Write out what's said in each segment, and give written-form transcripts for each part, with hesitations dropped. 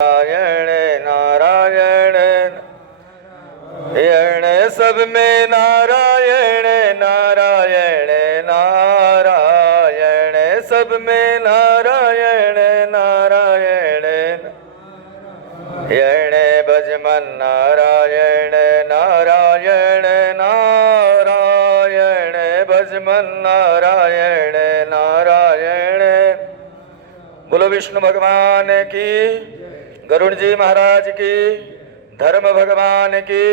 नारायण नारायण नारायण सब में नारायण नारायण नारायण सब में नारायण नारायण नारायण भजमन नारायण नारायण नारायण भजमन नारायण नारायण। बोलो विष्णु भगवान की, गरुड़ जी महाराज की, धर्म भगवान की।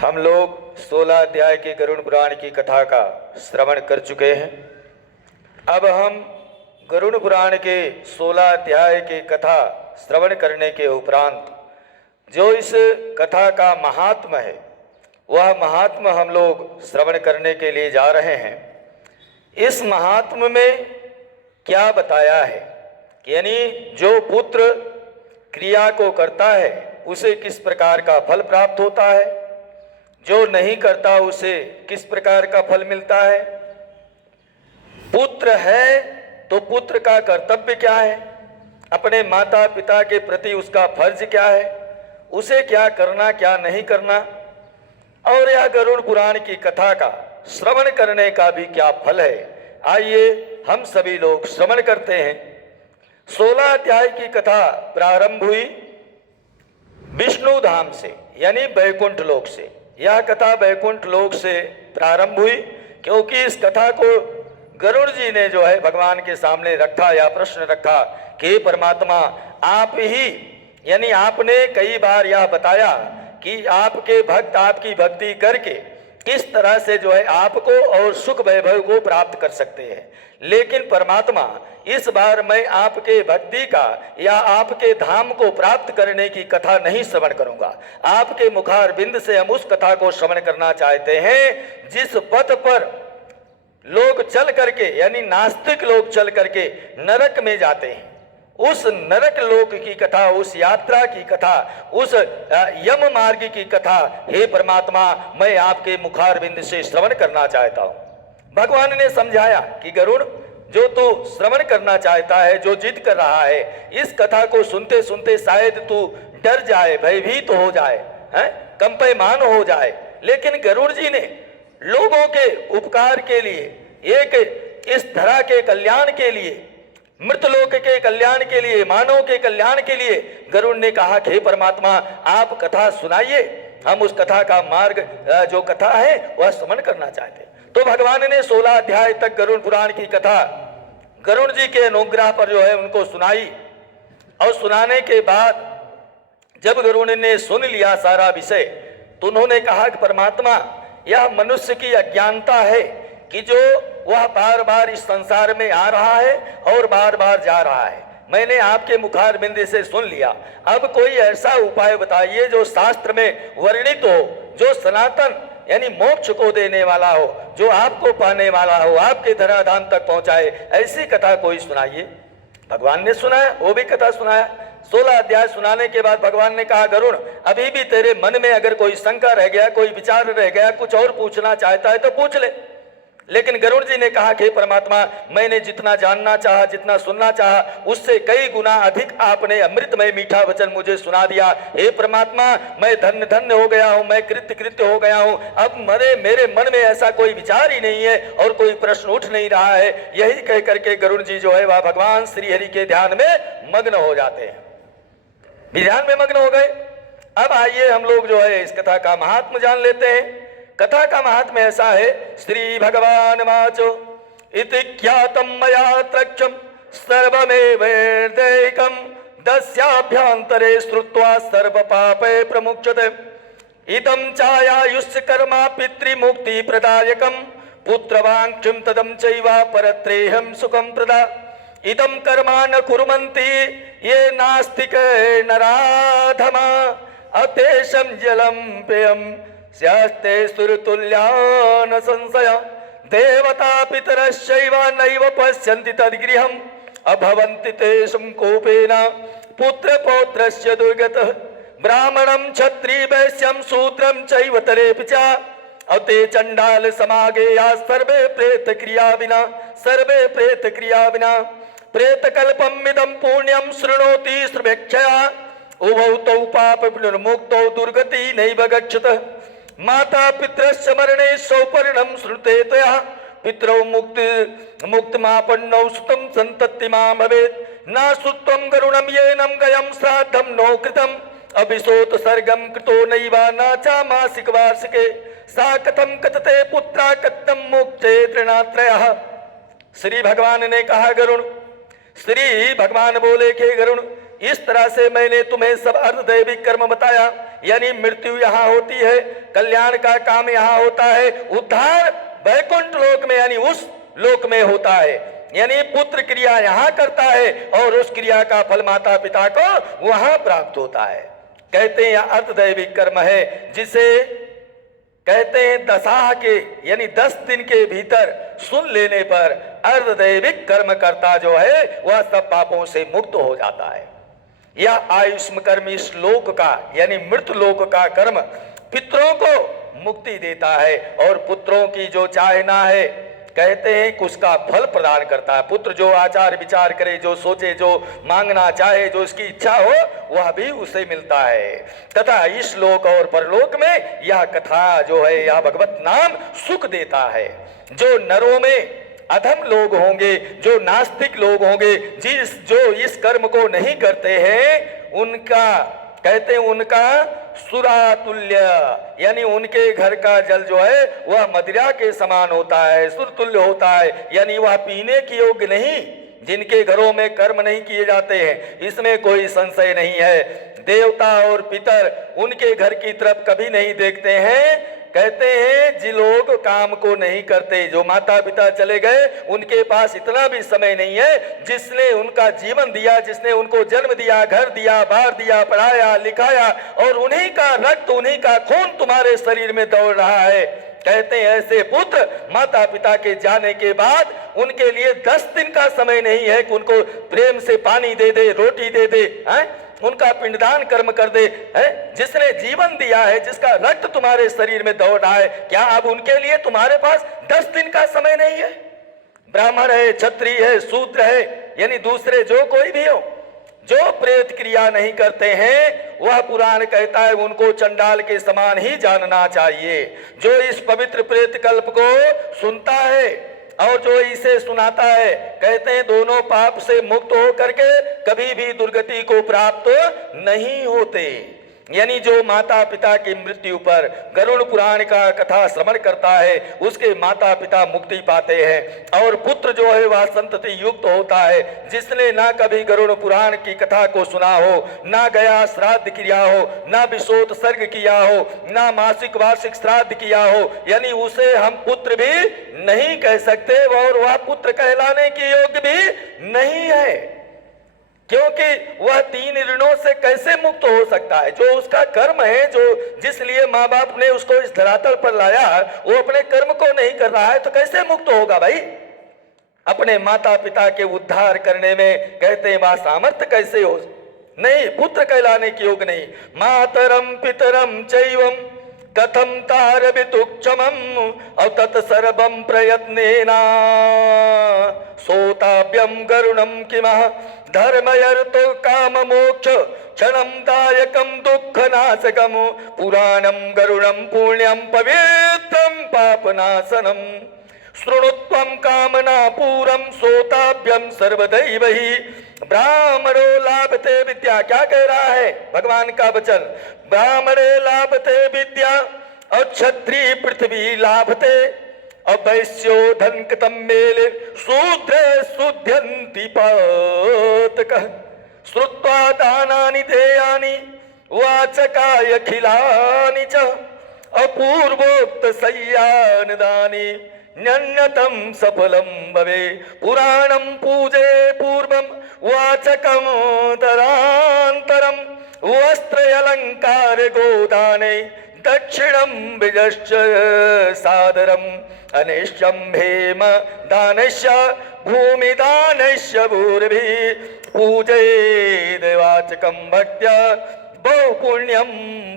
हम लोग 16 अध्याय के गरुड़ पुराण की कथा का श्रवण कर चुके हैं। अब हम गरुड़ पुराण के 16 अध्याय की कथा श्रवण करने के उपरांत जो इस कथा का महात्म है वह महात्म हम लोग श्रवण करने के लिए जा रहे हैं। इस महात्म में क्या बताया है, यानी जो पुत्र क्रिया को करता है उसे किस प्रकार का फल प्राप्त होता है, जो नहीं करता उसे किस प्रकार का फल मिलता है। पुत्र है तो पुत्र का कर्तव्य क्या है, अपने माता पिता के प्रति उसका फर्ज क्या है, उसे क्या करना क्या नहीं करना, और यह गरुड़ पुराण की कथा का श्रवण करने का भी क्या फल है। आइए हम सभी लोग श्रवण करते हैं। 16 अध्याय की कथा प्रारंभ हुई विष्णु धाम से, यानी बैकुंठ लोक से। यह कथा बैकुंठ लोक से प्रारंभ हुई क्योंकि इस कथा को गरुड़ जी ने जो है भगवान के सामने रखा या प्रश्न रखा कि परमात्मा आप ही, यानी आपने कई बार यह बताया कि आपके भक्त आपकी भक्ति करके किस तरह से जो है आपको और सुख वैभव को प्राप्त कर सकते हैं, लेकिन परमात्मा इस बार मैं आपके भक्ति का या आपके धाम को प्राप्त करने की कथा नहीं श्रवण करूंगा। आपके मुखारबिंद से हम उस कथा को श्रवण करना चाहते हैं जिस पथ पर लोग चल करके, यानी नास्तिक लोग चल करके नरक में जाते हैं, उस नरक लोक की कथा, उस यात्रा की कथा, उस यम मार्ग की कथा हे परमात्मा मैं आपके मुखारबिंद से श्रवण करना चाहता हूं। भगवान ने समझाया कि गरुड़, जो तू श्रवण करना चाहता है, जो जिद कर रहा है, इस कथा को सुनते सुनते शायद तू डर जाए, भयभीत हो जाए, कंपयमान हो जाए, लेकिन गरुड़ जी ने लोगों के उपकार के लिए, एक इस धरा के कल्याण के लिए, मृतलोक के कल्याण के लिए, मानव के कल्याण के लिए गरुड़ ने कहा कि हे परमात्मा आप कथा सुनाइए, हम उस कथा का मार्ग जो कथा है वह श्रवण करना चाहते हैं। तो भगवान ने 16 अध्याय तक गरुड़ पुराण की कथा गरुड़ जी के अनुग्रह पर जो है उनको सुनाई, और सुनाने के बाद जब गरुड़ ने सुन लिया सारा विषय तो उन्होंने कहा कि परमात्मा यह मनुष्य की अज्ञानता है कि जो वह बार बार इस संसार में आ रहा है और बार बार जा रहा है। मैंने आपके मुखारबिंद से सुन लिया, अब कोई ऐसा उपाय बताइए जो शास्त्र में वर्णित हो, जो सनातन यानी मोक्ष को देने वाला हो, जो आपको पाने वाला हो, आपके धराधाम तक पहुंचाए, ऐसी कथा कोई सुनाइए। भगवान ने सुनाया, वो भी कथा सुनाया। 16 अध्याय सुनाने के बाद भगवान ने कहा गरुड़ अभी भी तेरे मन में अगर कोई शंका रह गया, कोई विचार रह गया, कुछ और पूछना चाहता है तो पूछ ले। लेकिन गरुड़ जी ने कहा कि परमात्मा मैंने जितना जानना चाहा, जितना सुनना चाहा, उससे कई गुना अधिक आपने अमृतमय मीठा वचन मुझे सुना दिया। हे परमात्मा मैं धन्य धन्य हो गया हूँ, मैं कृत्य कृत्य हो गया हूँ। अब मेरे मन में ऐसा कोई विचार ही नहीं है और कोई प्रश्न उठ नहीं रहा है। यही कह करके गरुड़ जी जो है वह भगवान श्री हरि के ध्यान में मग्न हो जाते हैं, ध्यान में मग्न हो गए। अब आइए हम लोग जो है इस कथा का महात्म जान लेते हैं। कथा का महात्म्य ऐसा है, श्री भगवान वाचो इति ख्यातम मया त्रक्षम सर्वमेवैर्दैकम दस्याभ्यंतरे श्रुत्वा सर्व पापे प्रमुच्यते इदं चायायुष्य कर्मा पितृमुक्ति प्रदायकम पुत्रवांक्षिम तदं चैवा परत्रेहं सुखं प्रदा इदं कर्मा न कुर्वन्ति ये नास्तिक नराधमा अतेषं जलं पेयम् स्यास्ते सुरतुल्यान संशय देवता पितरश्चैव नैव पश्यन्ति तद्गृहम् अभवन्ति तेषां कोपेन पुत्र पौत्रस्य दुर्गतः ब्राह्मणं क्षत्रिय वैश्यं शूद्रं चैव तरेऽपि च अते चंडाल समागे या सर्वे प्रेत क्रिया विना प्रेतकल्पमिदं पुण्यं शृणोति श्रव्यक्षया उभौ तौ पाप विनिर्मुक्तौ दुर्गति नैव गच्छतः माता पितरश्च मरणे सौपर्णं श्रुते तया पितरौ मुक्तमापन्नौ सुतं सन्ततिमां भवेत् न सुत्वं गरुणं येनं गयं श्राद्धं नो कृतम् अभिसोत सर्गम कृतो नैवा न चा मासिक वार्षिके सा कथम कथते पुत्रा कथम मोक्षे तृणात्रयः। श्री भगवान ने कहा गरुण, श्री भगवान बोले कि गरुण, इस तरह से मैंने तुम्हें सब अर्धदैविक कर्म बताया, यानी मृत्यु यहाँ होती है, कल्याण का काम यहाँ होता है, उद्धार वैकुंठ लोक में यानी उस लोक में होता है, यानी पुत्र क्रिया यहाँ करता है और उस क्रिया का फल माता पिता को वहां प्राप्त होता है। कहते हैं अर्धदैविक कर्म है, जिसे कहते हैं दशाह के यानी 10 दिन के भीतर सुन लेने पर अर्धदैविक कर्म करता जो है वह सब पापों से मुक्त हो जाता है। यह आयुष्म कर्म इस लोक का यानी मृत लोक का कर्म पितरों को मुक्ति देता है और पुत्रों की जो चाहना है कहते हैं कि उसका फल प्रदान करता है। पुत्र जो आचार विचार करे, जो सोचे, जो मांगना चाहे, जो इसकी इच्छा हो वह भी उसे मिलता है। तथा इस लोक और परलोक में यह कथा जो है यह भगवत नाम सुख देता है। जो नरों में अधम लोग होंगे, जो नास्तिक लोग होंगे, जो इस कर्म को नहीं करते हैं, उनका कहते हैं उनका सुरातुल्य यानी उनके घर का जल जो है वह मदिरा के समान होता है, सुरतुल्य होता है, यानी वह पीने की योग्य नहीं। जिनके घरों में कर्म नहीं किए जाते हैं इसमें कोई संशय नहीं है। देवता और पितर उनके घर की तरफ कभी नहीं देखते हैं। कहते हैं जिन लोग काम को नहीं करते, जो माता पिता चले गए उनके पास इतना भी समय नहीं है, जिसने उनका जीवन दिया, जिसने उनको जन्म दिया, घर दिया, बार दिया, पढ़ाया लिखाया और उन्हीं का रक्त, उन्हीं का खून तुम्हारे शरीर में दौड़ रहा है। कहते हैं ऐसे पुत्र माता पिता के जाने के बाद उनके लिए 10 दिन का समय नहीं है कि उनको प्रेम से पानी दे दे, रोटी दे दे, उनका पिंडदान कर्म कर दे। जिसने जीवन दिया है, जिसका रक्त तुम्हारे शरीर में दौड़ रहा है, क्या अब उनके लिए तुम्हारे पास 10 दिन का समय नहीं है? ब्राह्मण है, क्षत्रिय है, शूद्र है, यानी दूसरे जो कोई भी हो, जो प्रेत क्रिया नहीं करते हैं वह पुराण कहता है उनको चंडाल के समान ही जानना चाहिए। जो इस पवित्र प्रेत कल्प को सुनता है और जो इसे सुनाता है, कहते हैं दोनों पाप से मुक्त हो करके कभी भी दुर्गति को प्राप्त नहीं होते। यानी जो माता पिता की मृत्यु पर गरुड़ पुराण का कथा श्रवण करता है उसके माता पिता मुक्ति पाते हैं और पुत्र जो है वह संतति युक्त होता है। जिसने ना कभी गरुड़ पुराण की कथा को सुना हो, ना गया श्राद्ध किया हो, ना विशोत सर्ग किया हो, ना मासिक वार्षिक श्राद्ध किया हो, यानी उसे हम पुत्र भी नहीं कह सकते और वह पुत्र कहलाने की योग्य भी नहीं है। क्योंकि वह 3 ऋणों से कैसे मुक्त हो सकता है? जो उसका कर्म है, जो जिस लिए माँ बाप ने उसको इस धरातल पर लाया, वो अपने कर्म को नहीं कर रहा है तो कैसे मुक्त होगा भाई? अपने माता पिता के उद्धार करने में कहते हैं वह सामर्थ्य कैसे हो? नहीं, पुत्र कहलाने की योग नहीं। मातरम पितरम चैवम कथम तारवितुक्षमम् अतत्सर्वं प्रयत्नेना सोताभ्यं गरुणं किमः धर्मयर्तो काममोक्ष क्षणं दायकं दुःखनाशकं पुराणं गरुणं पुण्यं पवित्रं पापनाशनम् शृणुत्वं कामनापूरं सोताभ्यं सर्वदैव हि ब्राह्मणो लाभते विद्या। क्या कह रहा है भगवान का वचन? ब्राह्मणे लाभते विद्या और क्षत्रिय पृथ्वी लाभते और वैश्यो धन कृतम मेले शूद्र शुद्ध्यन्ति पातकः श्रुत्वा दानानि देयानि वाचकाय खिलानि च अपूर्वोक्त सय्यानदानि न्यन्यतम सफलम भवे पुराणं पूजे पूर्वं वाचकं तरान्तरं वस्त्रयलंकार गोदाने दक्षिणं बिजश्च सादरम् अनिश्चं हेम दानस्य भूमिदानस्य भूर्भिः पूजयेद् वाचकं भक्त्या बहु पुण्यम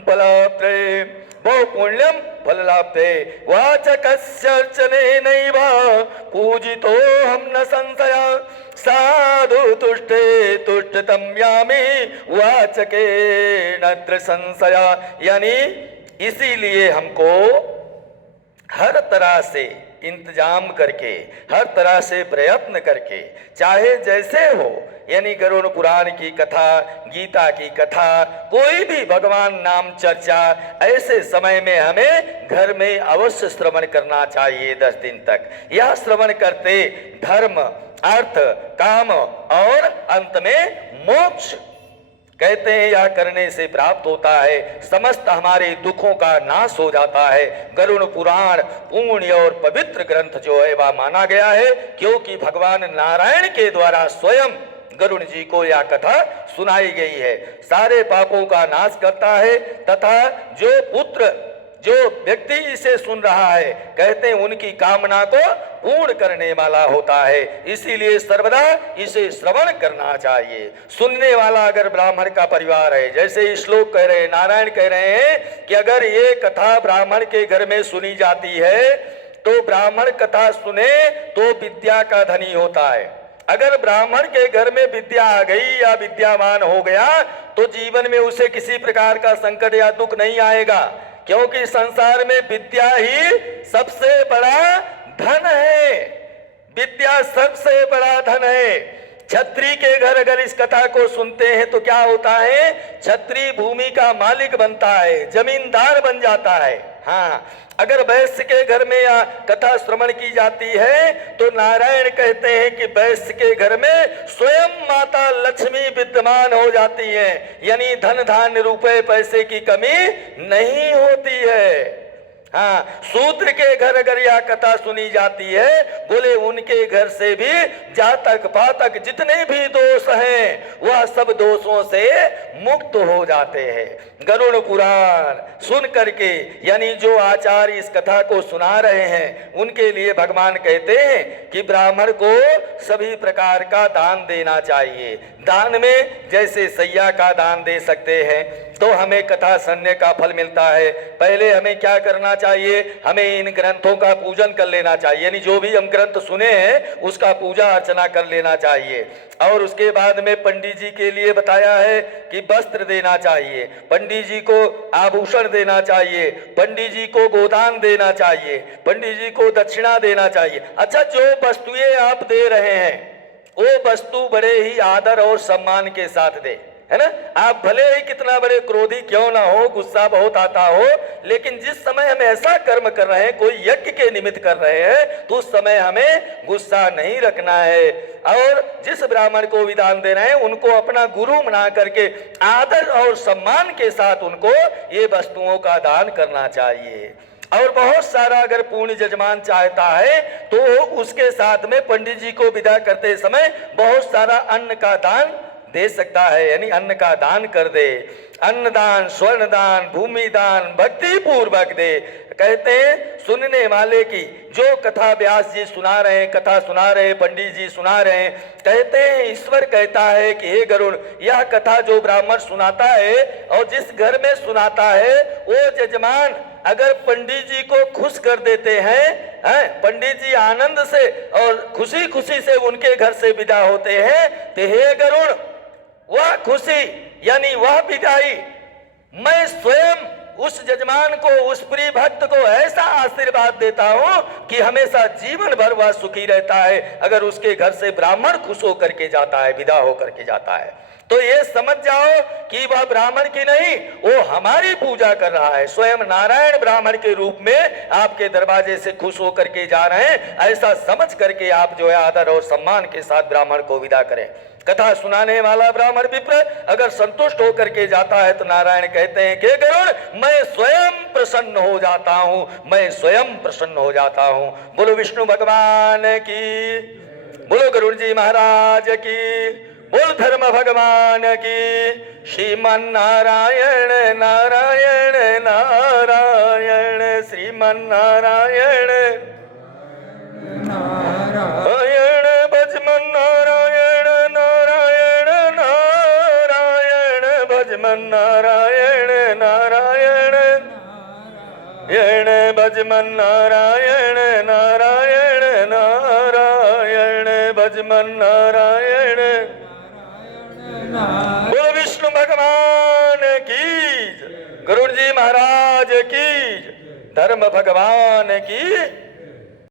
फलाप्ते, बहु पुण्यम फललाप्ते वाचकस्यर्चने नैव पूजितो हम न संशय साधु तुष्टे तुष्टतम यामि वाचके नत्र संशय। यानी इसीलिए हमको हर तरह से इंतजाम करके, हर तरह से प्रयत्न करके, चाहे जैसे हो, यानी गरुड़ पुराण की कथा, गीता की कथा, कोई भी भगवान नाम चर्चा, ऐसे समय में हमें घर में अवश्य श्रवण करना चाहिए 10 दिन तक। यह श्रवण करते धर्म, अर्थ, काम और अंत में मोक्ष, कहते हैं यह करने से प्राप्त होता है, समस्त हमारे दुखों का नाश हो जाता है। गरुड़ पुराण पुण्य और पवित्र ग्रंथ जो है वह माना गया है, क्योंकि भगवान नारायण के द्वारा स्वयं गरुड़ जी को यह कथा सुनाई गई है। सारे पापों का नाश करता है तथा जो पुत्र, जो व्यक्ति इसे सुन रहा है, कहते हैं उनकी कामना को पूर्ण करने वाला होता है। इसीलिए सर्वदा इसे श्रवण करना चाहिए। सुनने वाला अगर ब्राह्मण का परिवार है, जैसे श्लोक कह रहे हैं, नारायण कह रहे हैं कि अगर ये कथा ब्राह्मण के घर में सुनी जाती है तो ब्राह्मण कथा सुने तो विद्या का धनी होता है। अगर ब्राह्मण के घर में विद्या आ गई या विद्यावान हो गया तो जीवन में उसे किसी प्रकार का संकट या दुख नहीं आएगा, क्योंकि संसार में विद्या ही सबसे बड़ा धन है। विद्या सबसे बड़ा धन है। छत्री के घर अगर इस कथा को सुनते हैं तो क्या होता है, छत्री भूमि का मालिक बनता है, जमींदार बन जाता है। हाँ, अगर वैश्य के घर में या कथा श्रवण की जाती है तो नारायण कहते हैं कि वैश्य के घर में स्वयं माता लक्ष्मी विद्यमान हो जाती है, यानी धन धान्य रुपए पैसे की कमी नहीं होती है। हाँ, शूद्र के घर अगर यह कथा सुनी जाती है, बोले उनके घर से भी जातक पातक जितने भी दोष हैं वह सब दोषों से मुक्त हो जाते हैं। गरुड़ पुराण सुन करके, यानी जो आचार्य इस कथा को सुना रहे हैं उनके लिए भगवान कहते हैं कि ब्राह्मण को सभी प्रकार का दान देना चाहिए। दान में जैसे सैया का दान दे सकते हैं तो हमें कथा सुनने का फल मिलता है। पहले हमें क्या करना चाहिए, हमें इन ग्रंथों का पूजन कर लेना चाहिए, यानी जो भी हम ग्रंथ सुने हैं उसका पूजा अर्चना कर लेना चाहिए। और उसके बाद में पंडित जी के लिए बताया है कि वस्त्र देना चाहिए, पंडित जी को आभूषण देना चाहिए, पंडित जी को गोदान देना चाहिए, पंडित जी को दक्षिणा देना चाहिए। अच्छा, जो वस्तुएं आप दे रहे हैं वो वस्तु बड़े ही आदर और सम्मान के साथ दे, है ना। आप भले ही कितना बड़े क्रोधी क्यों ना हो, गुस्सा बहुत आता हो, लेकिन जिस समय हम ऐसा कर्म कर रहे हैं, कोई यज्ञ के निमित्त कर रहे हैं, तो उस समय हमें गुस्सा नहीं रखना है। और जिस ब्राह्मण को विदान दे रहे हैं उनको अपना गुरु बना करके आदर और सम्मान के साथ उनको ये वस्तुओं का दान करना चाहिए। और बहुत सारा अगर पूर्ण जजमान चाहता है तो उसके साथ में पंडित जी को विदा करते समय बहुत सारा अन्न का दान दे सकता है, यानी अन्न का दान कर दे। अन्नदान, स्वर्ण दान, भूमि दान भक्ति पूर्वक दे। कहते हैं सुनने वाले की जो कथा व्यास जी सुना रहे हैं, कथा सुना रहे हैं, पंडित जी सुना रहे हैं, कहते हैं ईश्वर कहता है कि हे गरुड़, यह कथा जो ब्राह्मण सुनाता है और जिस घर में सुनाता है वो जजमान अगर पंडित जी को खुश कर देते हैं, पंडित जी आनंद से और खुशी खुशी से उनके घर से विदा होते हैं, तो हे गरुड़, वह खुशी यानी वह विदाई मैं स्वयं उस जजमान को, उस प्रिय भक्त को ऐसा आशीर्वाद देता हूं कि हमेशा जीवन भर वह सुखी रहता है अगर उसके घर से ब्राह्मण खुश होकर के जाता है, विदा होकर के जाता है। तो ये समझ जाओ कि वह ब्राह्मण की नहीं, वो हमारी पूजा कर रहा है। स्वयं नारायण ब्राह्मण के रूप में आपके दरवाजे से खुश होकर के जा रहे हैं, ऐसा समझ करके आप जो है आदर और सम्मान के साथ ब्राह्मण को विदा करें। कथा सुनाने वाला ब्राह्मण विप्र अगर संतुष्ट होकर के जाता है तो नारायण कहते हैं कि गरुड़, मैं स्वयं प्रसन्न हो जाता हूं, मैं स्वयं प्रसन्न हो जाता हूं। बोलो विष्णु भगवान की, बोलो गरुड़ जी महाराज की, बोल धर्म भगवान की। श्रीमन नारायण नारायण नारायण, श्रीमन नारायण नारायण, भजमन नारायण नारायण नारायण, भजमन नारायण नारायण यण भजमन नारायण नारायण नारायण भजमन नारायण। बोलो विष्णु भगवान की जय, गरुड़ जी महाराज की जय, धर्म भगवान की